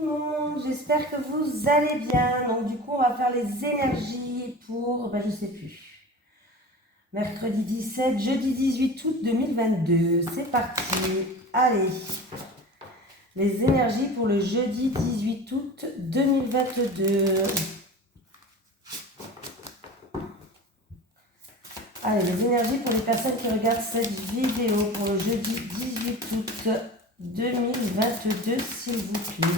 tout le monde, j'espère que vous allez bien. Donc du coup, on va faire les énergies pour, je sais plus, mercredi 17, jeudi 18 août 2022. C'est parti. Allez, les énergies pour le jeudi 18 août 2022. Allez, les énergies pour les personnes qui regardent cette vidéo pour le jeudi 18 août 2022, s'il vous plaît.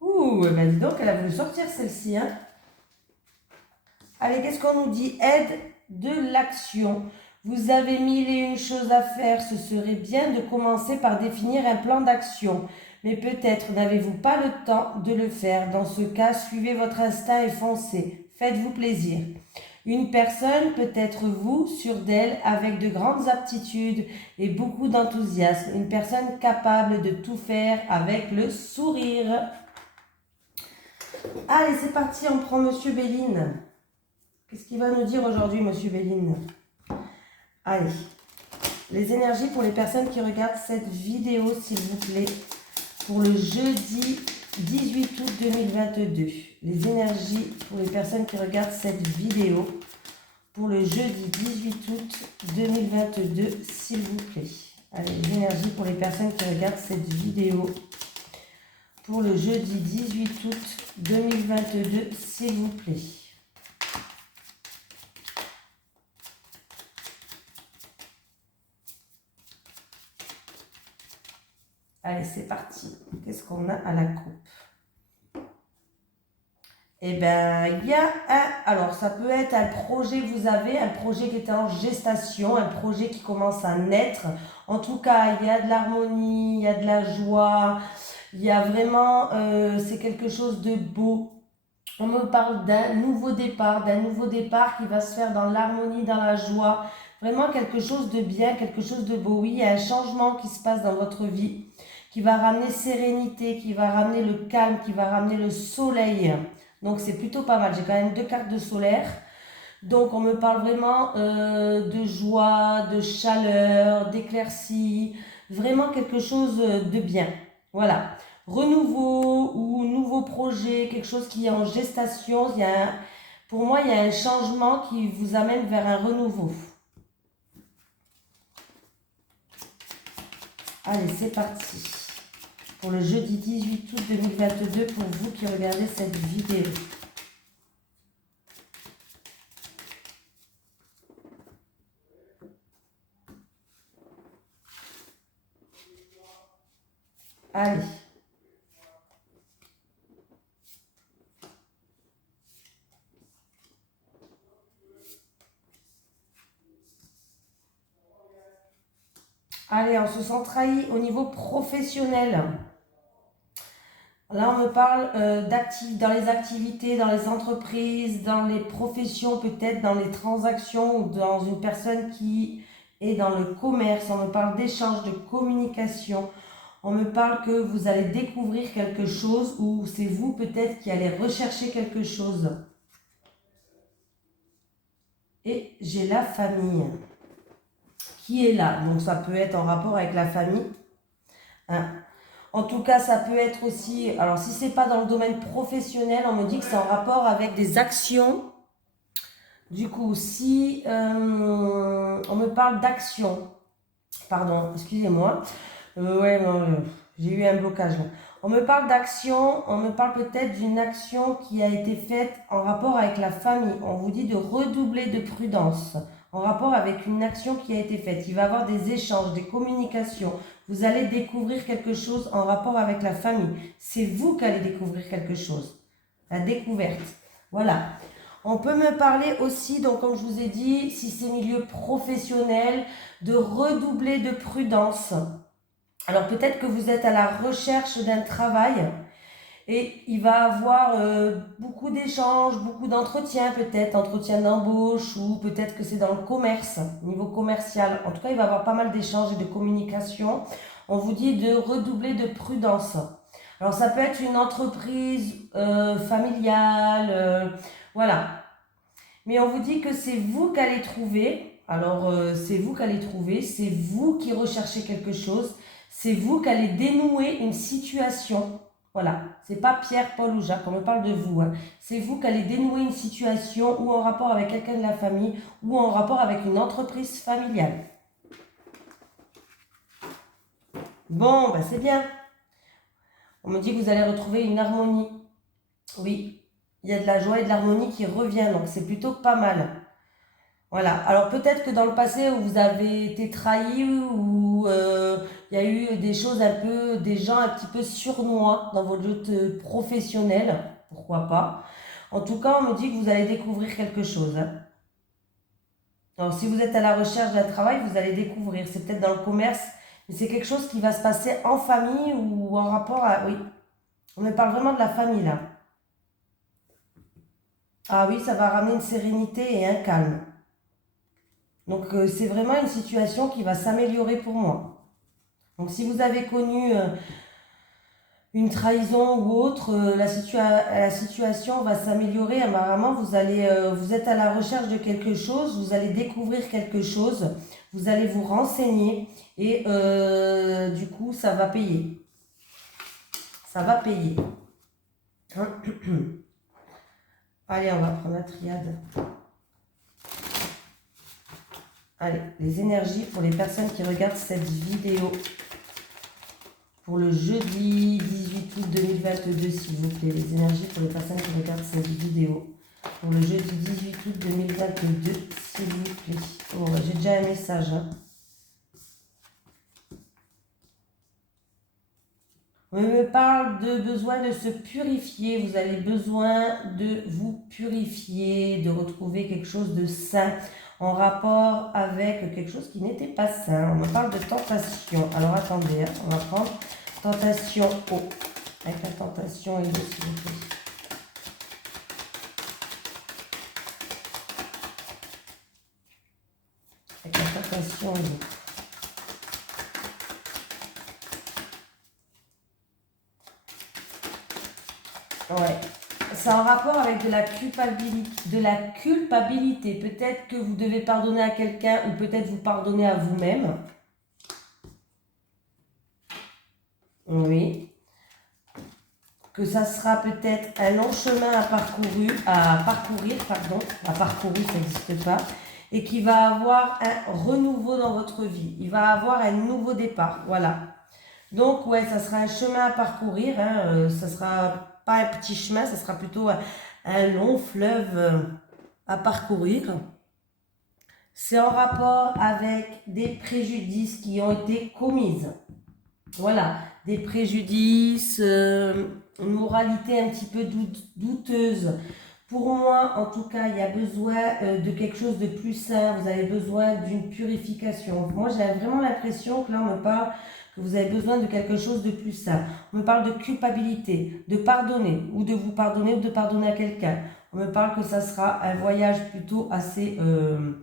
Ouh, ben dis donc, elle a voulu sortir celle-ci, hein. Allez, qu'est-ce qu'on nous dit? Aide de l'action. Vous avez mille et une choses à faire. Ce serait bien de commencer par définir un plan d'action. Mais peut-être n'avez-vous pas le temps de le faire. Dans ce cas, suivez votre instinct et foncez. Faites-vous plaisir. Une personne peut être vous, sûre d'elle, avec de grandes aptitudes et beaucoup d'enthousiasme. Une personne capable de tout faire avec le sourire. Allez, c'est parti, on prend Monsieur Béline. Qu'est-ce qu'il va nous dire aujourd'hui, Monsieur Béline? Allez, les énergies pour les personnes qui regardent cette vidéo, s'il vous plaît, pour le jeudi 18 août 2022. Les énergies pour les personnes qui regardent cette vidéo pour le jeudi 18 août 2022, s'il vous plaît. Allez, les énergies pour les personnes qui regardent cette vidéo pour le jeudi 18 août 2022, s'il vous plaît. Allez, c'est parti. Qu'est-ce qu'on a à la coupe? Eh bien, il y a un... Alors, ça peut être un projet que vous avez, un projet qui est en gestation, un projet qui commence à naître. En tout cas, il y a de l'harmonie, il y a de la joie, il y a vraiment... c'est quelque chose de beau. On me parle d'un nouveau départ qui va se faire dans l'harmonie, dans la joie. Vraiment quelque chose de bien, quelque chose de beau. Oui, il y a un changement qui se passe dans votre vie, qui va ramener sérénité, qui va ramener le calme, qui va ramener le soleil. Donc c'est plutôt pas mal. J'ai quand même 2 cartes de solaire. Donc on me parle vraiment de joie, de chaleur, d'éclaircie. Vraiment quelque chose de bien. Voilà. Renouveau ou nouveau projet, quelque chose qui est en gestation. Pour moi, il y a un changement qui vous amène vers un renouveau. Allez, c'est parti. Pour le jeudi 18 août 2022, pour vous qui regardez cette vidéo. Allez. Allez, on se sent trahi au niveau professionnel. Là, on me parle dans les activités, dans les entreprises, dans les professions, peut-être dans les transactions ou dans une personne qui est dans le commerce. On me parle d'échange, de communication. On me parle que vous allez découvrir quelque chose ou c'est vous peut-être qui allez rechercher quelque chose. Et j'ai la famille qui est là. Donc ça peut être en rapport avec la famille. Hein. En tout cas, ça peut être aussi... Alors si ce n'est pas dans le domaine professionnel, on me dit que c'est en rapport avec des actions. Du coup, si on me parle d'action... Pardon, excusez-moi. J'ai eu un blocage là. On me parle d'action, on me parle peut-être d'une action qui a été faite en rapport avec la famille. On vous dit de redoubler de prudence en rapport avec une action qui a été faite. Il va y avoir des échanges, des communications. Vous allez découvrir quelque chose en rapport avec la famille. C'est vous qui allez découvrir quelque chose. La découverte. Voilà. On peut me parler aussi, donc comme je vous ai dit, si c'est milieu professionnel, de redoubler de prudence. Alors peut-être que vous êtes à la recherche d'un travail et il va avoir beaucoup d'échanges, beaucoup d'entretiens peut-être, entretien d'embauche ou peut-être que c'est dans le commerce, niveau commercial. En tout cas, il va y avoir pas mal d'échanges et de communication. On vous dit de redoubler de prudence. Alors ça peut être une entreprise familiale, voilà. Mais on vous dit que c'est vous qui allez trouver. Alors, c'est vous qui allez trouver, c'est vous qui recherchez quelque chose, c'est vous qui allez dénouer une situation. Voilà, c'est pas Pierre, Paul ou Jacques, on me parle de vous. Hein. C'est vous qui allez dénouer une situation ou en rapport avec quelqu'un de la famille ou en rapport avec une entreprise familiale. Bon, ben c'est bien. On me dit que vous allez retrouver une harmonie. Oui, il y a de la joie et de l'harmonie qui revient, donc c'est plutôt pas mal. Voilà. Alors peut-être que dans le passé où vous avez été trahi ou il y a eu des choses un peu, des gens un petit peu surnois dans votre lutte professionnelle, pourquoi pas. En tout cas, on me dit que vous allez découvrir quelque chose. Hein. Alors si vous êtes à la recherche d'un travail, vous allez découvrir. C'est peut-être dans le commerce, mais c'est quelque chose qui va se passer en famille ou en rapport à... Oui, on me parle vraiment de la famille là. Ah oui, ça va ramener une sérénité et un calme. Donc c'est vraiment une situation qui va s'améliorer pour moi. Donc si vous avez connu une trahison ou autre, la situation va s'améliorer. Apparemment, vous êtes à la recherche de quelque chose, vous allez découvrir quelque chose, vous allez vous renseigner et du coup, ça va payer. Ça va payer. Allez, on va prendre la triade. Allez, les énergies pour les personnes qui regardent cette vidéo. Pour le jeudi 18 août 2022, s'il vous plaît. Les énergies pour les personnes qui regardent cette vidéo. Pour le jeudi 18 août 2022, s'il vous plaît. Oh, j'ai déjà un message. Hein. On me parle de besoin de se purifier. Vous avez besoin de vous purifier, de retrouver quelque chose de sain en rapport avec quelque chose qui n'était pas sain. On me parle de tentation. Alors attendez, hein, on va prendre tentation eau. Avec la tentation et l'eau, s'il vous plaît. Avec la tentation et l'eau. Ouais. C'est en rapport avec de la culpabilité. Peut-être que vous devez pardonner à quelqu'un ou peut-être vous pardonner à vous-même. Oui. Que ça sera peut-être un long chemin à parcourir, ça n'existe pas, et qui va avoir un renouveau dans votre vie. Il va avoir un nouveau départ. Voilà. Donc, ouais, ça sera un chemin à parcourir. Hein, ça sera pas un petit chemin, ça sera plutôt un long fleuve à parcourir. C'est en rapport avec des préjudices qui ont été commis. Voilà, des préjudices, une moralité un petit peu douteuse. Pour moi, en tout cas, il y a besoin de quelque chose de plus sain. Vous avez besoin d'une purification. Moi, j'ai vraiment l'impression que là, on me parle que vous avez besoin de quelque chose de plus sain. On me parle de culpabilité, de pardonner, ou de vous pardonner, ou de pardonner à quelqu'un. On me parle que ça sera un voyage plutôt assez long.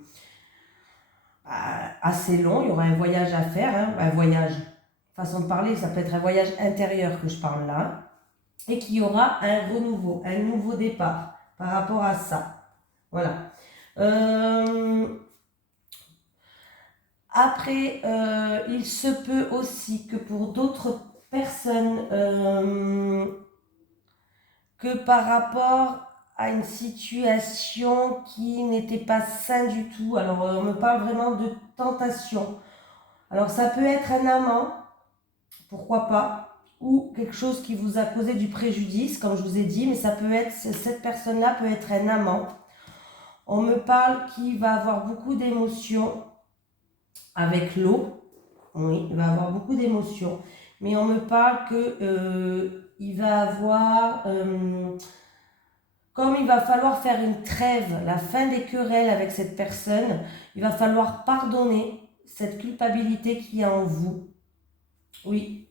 Il y aura un voyage à faire, hein, un voyage. Façon de parler, ça peut être un voyage intérieur que je parle là, et qu'il y aura un renouveau, un nouveau départ par rapport à ça. Voilà. Après, il se peut aussi que pour d'autres personnes, que par rapport à une situation qui n'était pas saine du tout, alors on me parle vraiment de tentation. Alors ça peut être un amant, pourquoi pas, ou quelque chose qui vous a causé du préjudice, comme je vous ai dit, mais ça peut être, cette personne-là peut être un amant. On me parle qu'il va avoir beaucoup d'émotions avec l'eau. Oui, il va avoir beaucoup d'émotions. Mais on me parle que il va avoir, comme il va falloir faire une trêve, la fin des querelles avec cette personne, il va falloir pardonner cette culpabilité qu'il y a en vous. Oui.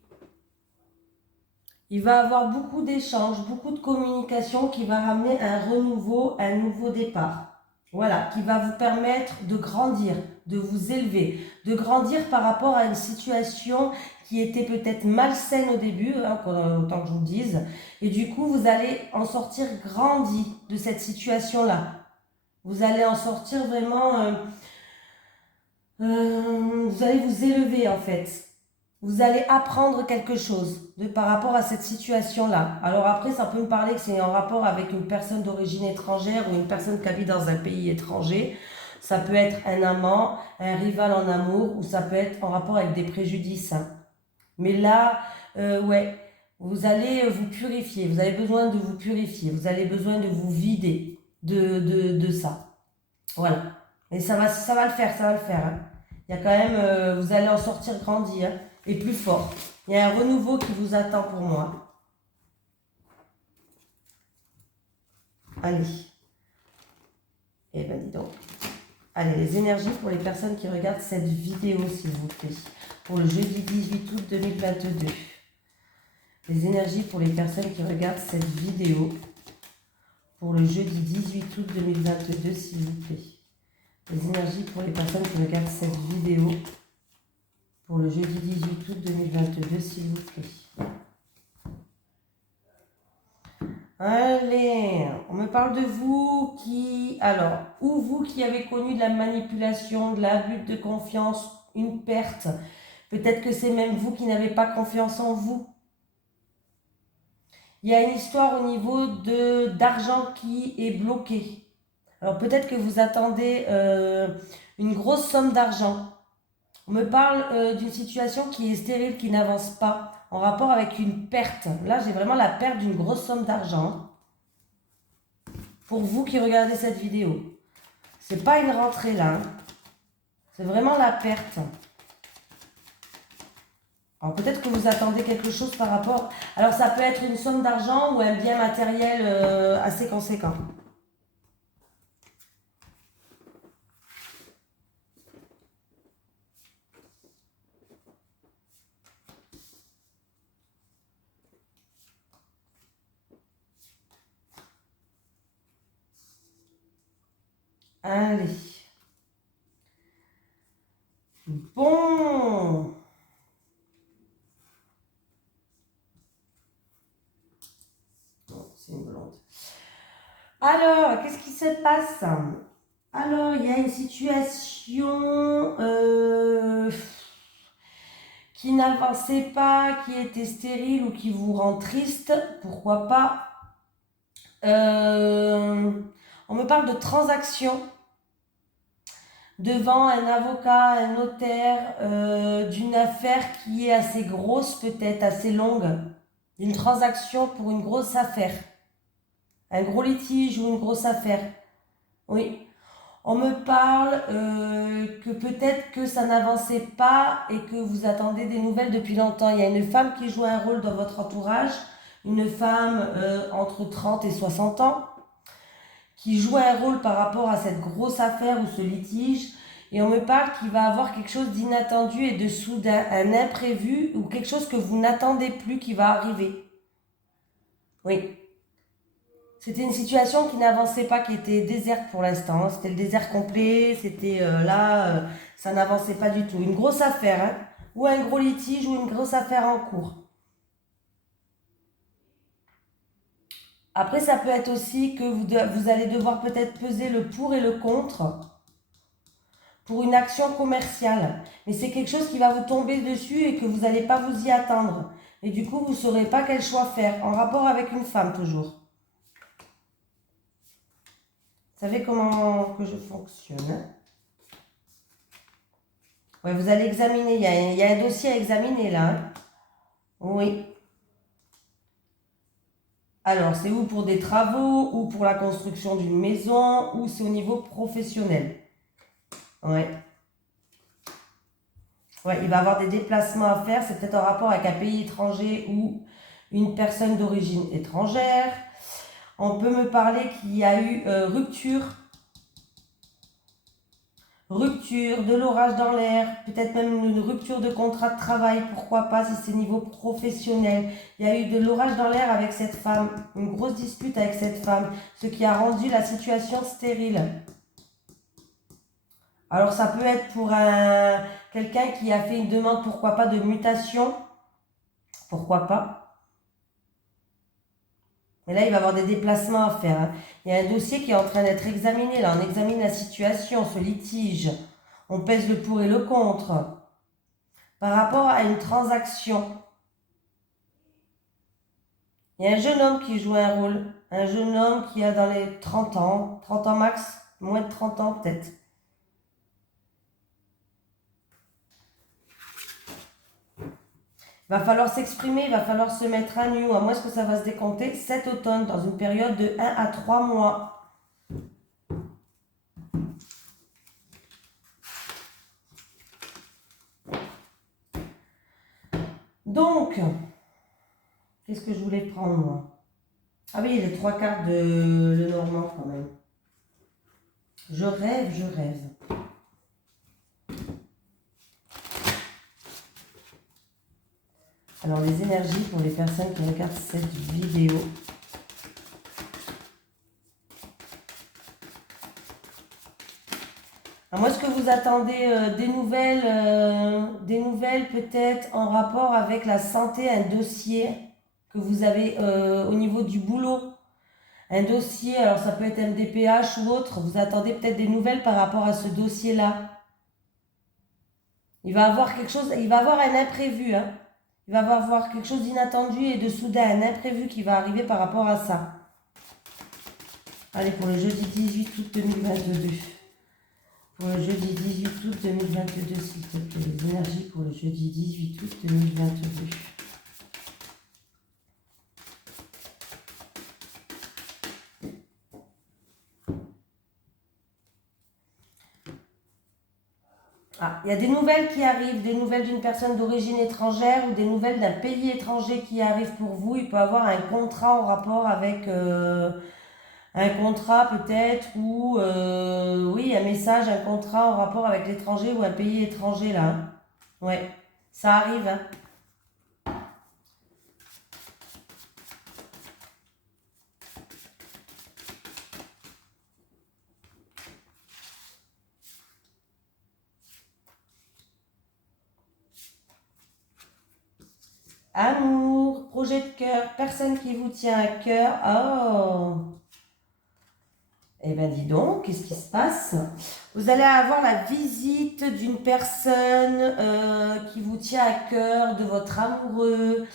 Il va avoir beaucoup d'échanges, beaucoup de communication qui va ramener un renouveau, un nouveau départ. Voilà, qui va vous permettre de grandir, de vous élever, de grandir par rapport à une situation qui était peut-être malsaine au début, hein, autant que je vous le dise. Et du coup, vous allez en sortir grandi de cette situation-là. Vous allez en sortir vraiment Vous allez vous élever en fait. Vous allez apprendre quelque chose par rapport à cette situation-là. Alors après, ça peut me parler que c'est en rapport avec une personne d'origine étrangère ou une personne qui habite dans un pays étranger. Ça peut être un amant, un rival en amour, ou ça peut être en rapport avec des préjudices, hein. Mais là, ouais, vous allez vous purifier. Vous avez besoin de vous purifier. Vous avez besoin de vous vider de ça. Voilà. Et ça va le faire, ça va le faire, hein. Il y a quand même, vous allez en sortir grandi, hein, et plus fort. Il y a un renouveau qui vous attend pour moi. Allez. Eh ben dis donc. Allez, les énergies pour les personnes qui regardent cette vidéo, s'il vous plaît. Pour le jeudi 18 août 2022. Les énergies pour les personnes qui regardent cette vidéo. Pour le jeudi 18 août 2022, s'il vous plaît. Les énergies pour les personnes qui regardent cette vidéo. Pour le jeudi 18 août 2022, s'il vous plaît. Allez, on me parle de vous qui... Alors, ou vous qui avez connu de la manipulation, de l'abus de confiance, une perte. Peut-être que c'est même vous qui n'avez pas confiance en vous. Il y a une histoire au niveau d'argent qui est bloqué. Alors peut-être que vous attendez une grosse somme d'argent. On me parle d'une situation qui est stérile, qui n'avance pas, en rapport avec une perte. Là, j'ai vraiment la perte d'une grosse somme d'argent. Pour vous qui regardez cette vidéo. C'est pas une rentrée là, hein. C'est vraiment la perte. Alors peut-être que vous attendez quelque chose par rapport... Alors ça peut être une somme d'argent ou un bien matériel assez conséquent. Allez. Bon. Non, c'est une blonde. Alors, qu'est-ce qui se passe? Alors, il y a une situation qui n'avançait pas, qui était stérile ou qui vous rend triste. Pourquoi pas? On me parle de transaction devant un avocat, un notaire, d'une affaire qui est assez grosse peut-être, assez longue, d'une transaction pour une grosse affaire, un gros litige ou une grosse affaire. Oui, on me parle que peut-être que ça n'avançait pas et que vous attendez des nouvelles depuis longtemps. Il y a une femme qui joue un rôle dans votre entourage, une femme entre 30 et 60 ans, qui joue un rôle par rapport à cette grosse affaire ou ce litige. Et on me parle qu'il va avoir quelque chose d'inattendu et de soudain, un imprévu ou quelque chose que vous n'attendez plus qui va arriver. Oui. C'était une situation qui n'avançait pas, qui était déserte pour l'instant. C'était le désert complet, c'était ça n'avançait pas du tout. Une grosse affaire, hein, ou un gros litige ou une grosse affaire en cours. Après, ça peut être aussi que vous allez devoir peut-être peser le pour et le contre pour une action commerciale. Mais c'est quelque chose qui va vous tomber dessus et que vous n'allez pas vous y attendre. Et du coup, vous ne saurez pas quel choix faire, en rapport avec une femme toujours. Vous savez comment que je fonctionne, hein? Ouais, vous allez examiner, il y a un dossier à examiner là, hein. Oui. Alors, c'est ou pour des travaux, ou pour la construction d'une maison, ou c'est au niveau professionnel. Ouais. Ouais, il va avoir des déplacements à faire. C'est peut-être en rapport avec un pays étranger ou une personne d'origine étrangère. On peut me parler qu'il y a eu rupture, de l'orage dans l'air, peut-être même une rupture de contrat de travail, pourquoi pas si c'est niveau professionnel. Il y a eu de l'orage dans l'air avec cette femme, une grosse dispute avec cette femme, ce qui a rendu la situation stérile. Alors ça peut être pour quelqu'un qui a fait une demande, pourquoi pas, de mutation, pourquoi pas. Et là, il va y avoir des déplacements à faire, hein. Il y a un dossier qui est en train d'être examiné. Là, on examine la situation, ce litige. On pèse le pour et le contre. Par rapport à une transaction, il y a un jeune homme qui joue un rôle. Un jeune homme qui a dans les 30 ans max, moins de 30 ans peut-être. Il va falloir s'exprimer, il va falloir se mettre à nu, à moins que ça va se décompter cet automne, dans une période de 1 à 3 mois. Donc, qu'est-ce que je voulais prendre, moi? Ah oui, les 3 cartes de Lenormand, quand même. Je rêve, je rêve. Alors, les énergies pour les personnes qui regardent cette vidéo. Alors moi, est-ce que vous attendez des nouvelles peut-être en rapport avec la santé, un dossier que vous avez au niveau du boulot? Un dossier, alors ça peut être MDPH ou autre, vous attendez peut-être des nouvelles par rapport à ce dossier-là. Il va avoir quelque chose, il va avoir un imprévu, hein. Il va avoir quelque chose d'inattendu et de soudain, un imprévu qui va arriver par rapport à ça. Allez, pour le jeudi 18 août 2022. Pour le jeudi 18 août 2022, s'il te plaît, les énergies pour le jeudi 18 août 2022. Ah, il y a des nouvelles qui arrivent, des nouvelles d'une personne d'origine étrangère ou des nouvelles d'un pays étranger qui arrive pour vous. Il peut avoir un contrat en rapport avec un contrat peut-être ou oui, un message, un contrat en rapport avec l'étranger ou un pays étranger là. Hein. Ouais, ça arrive. Hein. Amour, projet de cœur, personne qui vous tient à cœur. Oh! Eh bien, dis donc, qu'est-ce qui se passe? Vous allez avoir la visite d'une personne qui vous tient à cœur, de votre amoureux.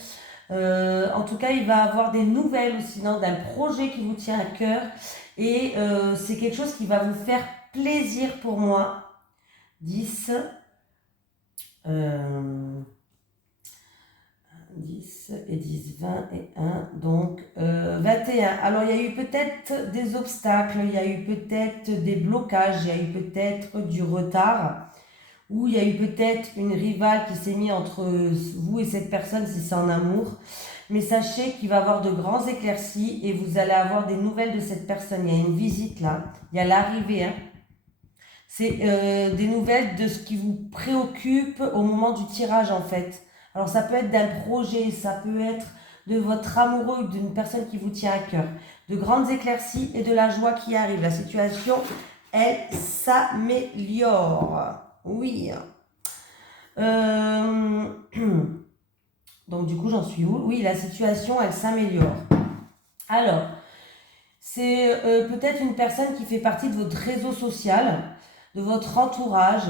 En tout cas, il va avoir des nouvelles aussi d'un projet qui vous tient à cœur. Et c'est quelque chose qui va vous faire plaisir pour moi. 10. 10 et 10, 20 et 1, donc 21. Alors, il y a eu peut-être des obstacles, il y a eu peut-être des blocages, il y a eu peut-être du retard, ou il y a eu peut-être une rivale qui s'est mise entre vous et cette personne si c'est en amour. Mais sachez qu'il va y avoir de grands éclaircies et vous allez avoir des nouvelles de cette personne. Il y a une visite là, il y a l'arrivée. Hein. C'est des nouvelles de ce qui vous préoccupe au moment du tirage en fait. Alors ça peut être d'un projet, ça peut être de votre amoureux, d'une personne qui vous tient à cœur. De grandes éclaircies et de la joie qui arrive. La situation, elle s'améliore. Oui. Donc du coup, j'en suis où? Oui, la situation, elle s'améliore. Alors, c'est peut-être une personne qui fait partie de votre réseau social, de votre entourage.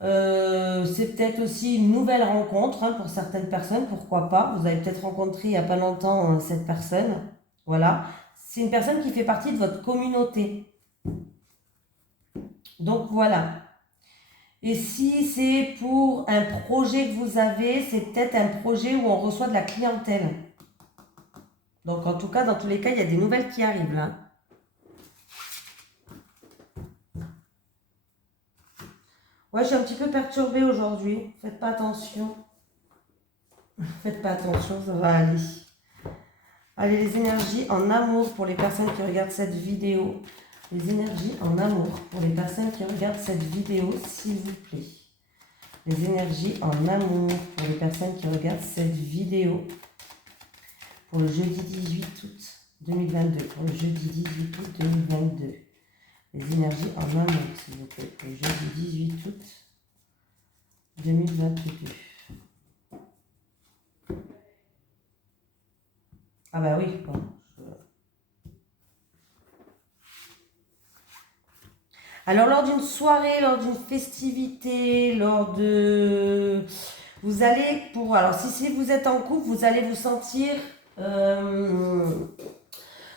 C'est peut-être aussi une nouvelle rencontre hein, pour certaines personnes, pourquoi pas. Vous avez peut-être rencontré il n'y a pas longtemps cette personne. Voilà. C'est une personne qui fait partie de votre communauté. Donc voilà. Et si c'est pour un projet que vous avez, c'est peut-être un projet où on reçoit de la clientèle. Donc en tout cas, dans tous les cas, il y a des nouvelles qui arrivent là. Ouais, je suis un petit peu perturbée aujourd'hui. Faites pas attention. Faites pas attention, ça va aller. Allez, les énergies en amour pour les personnes qui regardent cette vidéo. Les énergies en amour pour les personnes qui regardent cette vidéo, s'il vous plaît. Les énergies en amour pour les personnes qui regardent cette vidéo. Pour le jeudi 18 août 2022. Pour le jeudi 18 août 2022. Les énergies en amour, s'il vous plaît. Pour le jeudi 18 août 2022. Ah bah oui, bon. Alors, lors d'une soirée, lors d'une festivité, vous allez, alors si vous êtes en couple, vous allez vous sentir...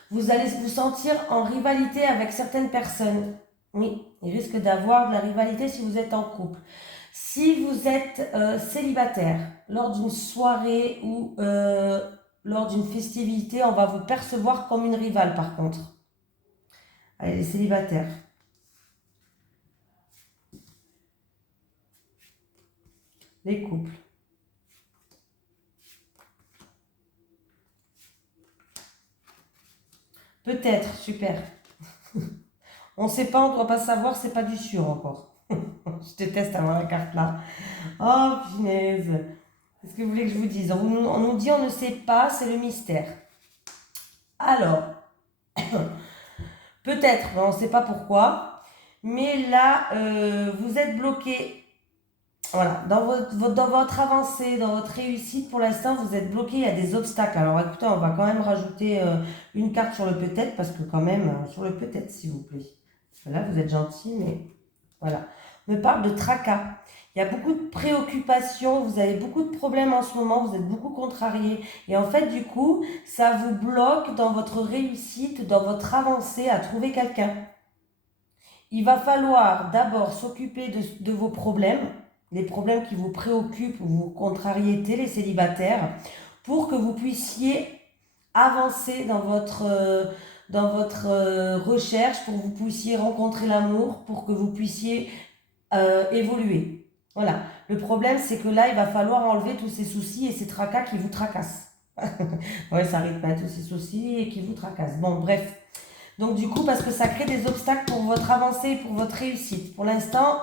vous allez vous sentir en rivalité avec certaines personnes. Oui, il risque d'avoir de la rivalité si vous êtes en couple. Si vous êtes célibataire, lors d'une soirée ou lors d'une festivité, on va vous percevoir comme une rivale par contre. Allez, les célibataires. Les couples. Peut-être, super. On ne sait pas, on ne doit pas savoir, c'est pas du sûr encore. Je déteste avoir la carte là. Oh, punaise. Qu'est-ce que vous voulez que je vous dise? On nous dit on ne sait pas, c'est le mystère. Alors, peut-être, on ne sait pas pourquoi, mais là, vous êtes bloqué. Voilà, dans votre avancée, dans votre réussite, pour l'instant, vous êtes bloqué, il y a des obstacles. Alors écoutez, on va quand même rajouter une carte sur le peut-être, parce que quand même, sur le peut-être, s'il vous plaît. Là, vous êtes gentil, mais voilà. On me parle de tracas. Il y a beaucoup de préoccupations, vous avez beaucoup de problèmes en ce moment, vous êtes beaucoup contrarié. Et en fait, du coup, ça vous bloque dans votre réussite, dans votre avancée à trouver quelqu'un. Il va falloir d'abord s'occuper de vos problèmes, les problèmes qui vous préoccupent, vos contrariétés, les célibataires, pour que vous puissiez avancer dans votre recherche, pour que vous puissiez rencontrer l'amour, pour que vous puissiez évoluer. Voilà. Le problème, c'est que là, il va falloir enlever tous ces soucis et ces tracas qui vous tracassent. Ouais, ça arrive pas, tous ces soucis et qui vous tracassent. Bon, bref. Donc, du coup, parce que ça crée des obstacles pour votre avancée et pour votre réussite. Pour l'instant,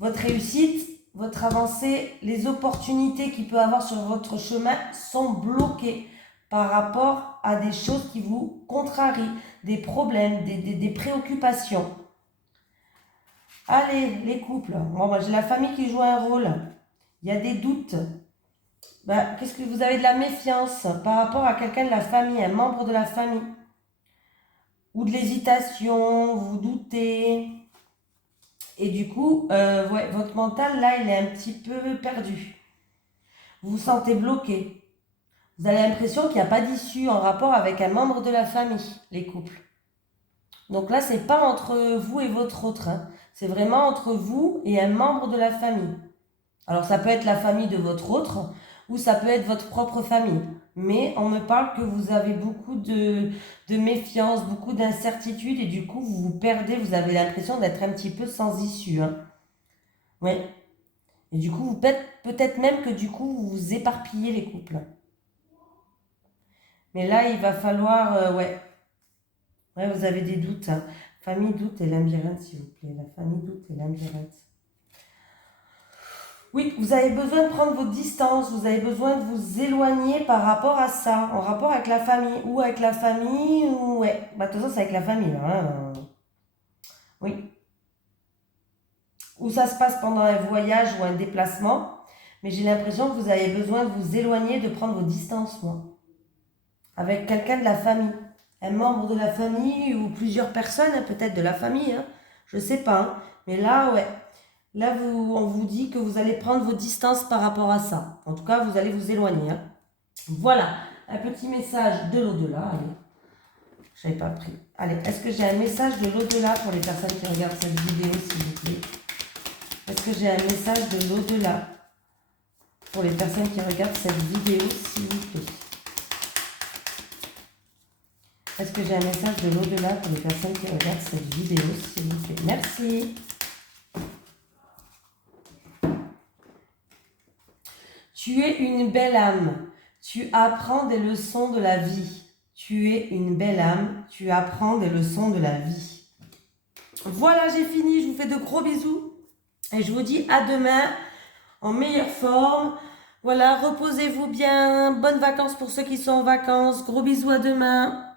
votre réussite, votre avancée, les opportunités qu'il peut avoir sur votre chemin sont bloquées par rapport à des choses qui vous contrarient, des problèmes, des préoccupations. Allez, les couples. Bon, j'ai la famille qui joue un rôle. Il y a des doutes. Qu'est-ce que vous avez de la méfiance par rapport à quelqu'un de la famille, un membre de la famille? Ou de l'hésitation, vous doutez. Et du coup, ouais, votre mental, là, il est un petit peu perdu. Vous vous sentez bloqué. Vous avez l'impression qu'il n'y a pas d'issue en rapport avec un membre de la famille, les couples. Donc là, c'est pas entre vous et votre autre. Hein. C'est vraiment entre vous et un membre de la famille. Alors, ça peut être la famille de votre autre ou ça peut être votre propre famille. Mais on me parle que vous avez beaucoup de méfiance, beaucoup d'incertitude et du coup, vous vous perdez, vous avez l'impression d'être un petit peu sans issue. Hein. Oui. Et du coup, peut-être même que du coup, vous vous éparpillez les couples. Mais là, il va falloir, ouais, vous avez des doutes. Hein. Famille, doute et labyrinthe, s'il vous plaît. La famille, doute et labyrinthe. Oui, vous avez besoin de prendre votre distance, vous avez besoin de vous éloigner par rapport à ça, en rapport avec la famille, ou avec la famille, ou ouais, de toute façon c'est avec la famille, là, hein. Oui. Ou ça se passe pendant un voyage ou un déplacement, mais j'ai l'impression que vous avez besoin de vous éloigner, de prendre vos distances, moi, avec quelqu'un de la famille, un membre de la famille, ou plusieurs personnes, hein, peut-être de la famille, hein, je sais pas, hein. Mais là, ouais. Là, on vous dit que vous allez prendre vos distances par rapport à ça. En tout cas, vous allez vous éloigner. Hein. Voilà, un petit message de l'au-delà. Allez, je n'avais pas pris. Allez, est-ce que j'ai un message de l'au-delà pour les personnes qui regardent cette vidéo, s'il vous plaît? Est-ce que j'ai un message de l'au-delà pour les personnes qui regardent cette vidéo, s'il vous plaît? Est-ce que j'ai un message de l'au-delà pour les personnes qui regardent cette vidéo, s'il vous plaît? Merci. Tu es une belle âme, tu apprends des leçons de la vie. Tu es une belle âme, tu apprends des leçons de la vie. Voilà, j'ai fini, je vous fais de gros bisous. Et je vous dis à demain, en meilleure forme. Voilà, reposez-vous bien, bonnes vacances pour ceux qui sont en vacances. Gros bisous à demain.